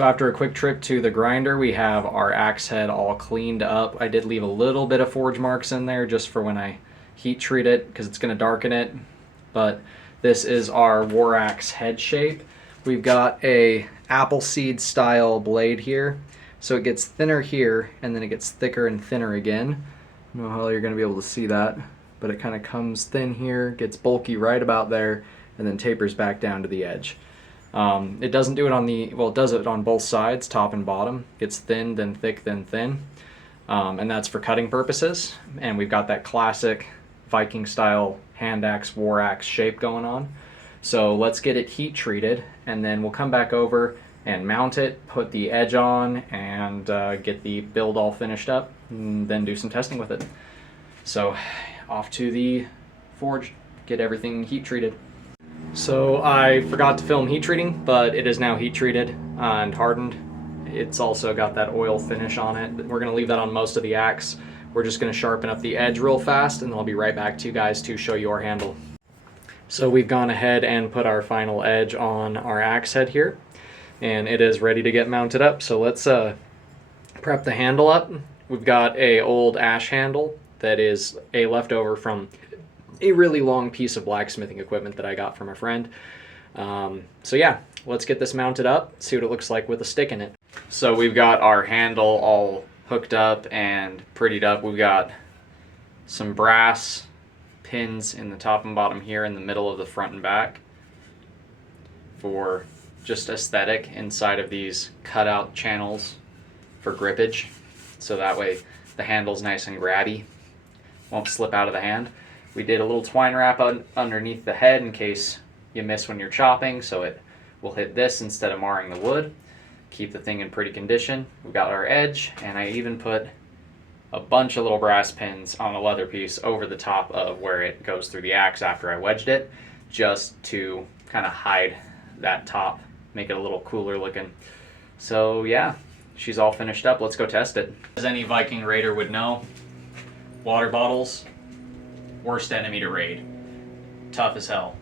So after a quick trip to the grinder, we have our axe head all cleaned up. I did leave a little bit of forge marks in there just for when I heat treat it because it's going to darken it. But this is our war axe head shape. We've got a Appleseed style blade here. So it gets thinner here and then it gets thicker and thinner again. I don't know how you're going to be able to see that, but it kind of comes thin here, gets bulky right about there, and then tapers back down to the edge. It doesn't do it on the, well, it does it on both sides, top and bottom. Gets thin, then thick, then thin. And that's for cutting purposes. And we've got that classic Viking style hand axe, war axe shape going on. So let's get it heat treated, and then we'll come back over and mount it, put the edge on, and get the build all finished up, and then do some testing with it. So off to the forge, get everything heat treated. So I forgot to film heat treating, but it is now heat treated and hardened. It's also got that oil finish on it. We're going to leave that on most of the axe. We're just going to sharpen up the edge real fast, and then I'll be right back to you guys to show you our handle. So we've gone ahead and put our final edge on our axe head here, and it is ready to get mounted up. So let's prep the handle up. We've got a old ash handle that is a leftover from a really long piece of blacksmithing equipment that I got from a friend. So yeah, let's get this mounted up, see what it looks like with a stick in it. So we've got our handle all hooked up and prettied up. We've got some brass pins in the top and bottom here in the middle of the front and back for just aesthetic inside of these cutout channels for grippage. So that way the handle's nice and grabby, won't slip out of the hand. We did a little twine wrap underneath the head in case you miss when you're chopping, so it will hit this instead of marring the wood. Keep the thing in pretty condition. We've got our edge, and I even put a bunch of little brass pins on a leather piece over the top of where it goes through the axe after I wedged it, just to kind of hide that top, make it a little cooler looking. So yeah, she's all finished up. Let's go test it. As any Viking raider would know, water bottles, worst enemy to raid. Tough as hell.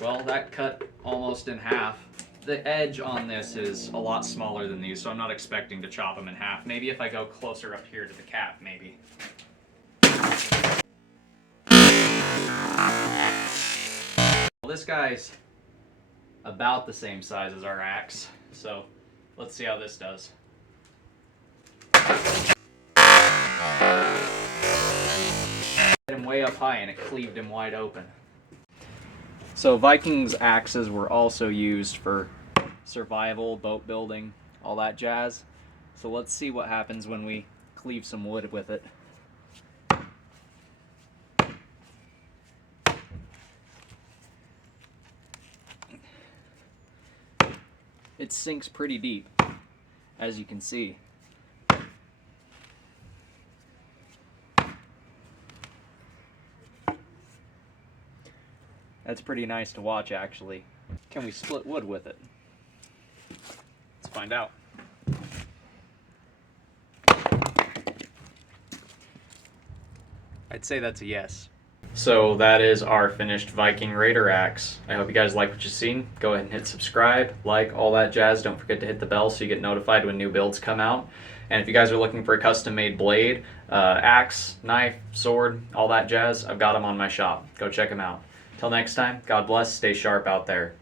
Well, that cut almost in half. The edge on this is a lot smaller than these, so I'm not expecting to chop them in half. Maybe if I go closer up here to the cap, maybe. Well, this guy's about the same size as our axe, so let's see how this does. Hit him way up high and it cleaved him wide open. So Vikings axes were also used for survival, boat building, all that jazz. So let's see what happens when we cleave some wood with it. It sinks pretty deep, as you can see. That's pretty nice to watch, actually. Can we split wood with it? Let's find out. I'd say that's a yes. So that is our finished Viking Raider axe. I hope you guys like what you've seen. Go ahead and hit subscribe, like, all that jazz. Don't forget to hit the bell so you get notified when new builds come out. And if you guys are looking for a custom-made blade, axe, knife, sword, all that jazz, I've got them on my shop. Go check them out. Till next time, God bless, stay sharp out there.